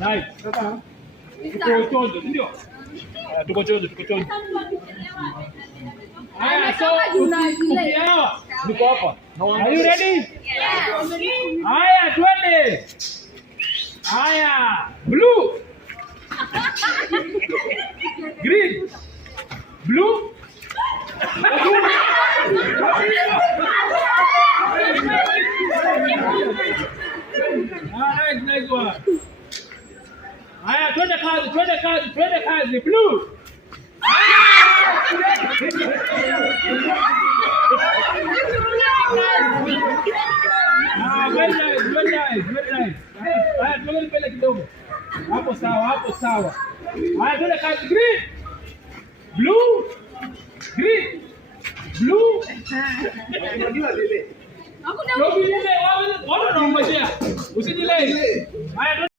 Nice. Sasa tuko chonjo, ndio? Tuko chonjo. Haya, so ukiawa niko hapa. Are you ready? Yes. Haya, twende. Haya, blue. Green. Blue. Nice one. Haya, twende kazi. Blue. Very nice. Haya, tuone mbele kidogo. Hapo sawa. Haya, twende kazi. Green. Blue. Green. Blue. Hakuna. Usijilei. Haya.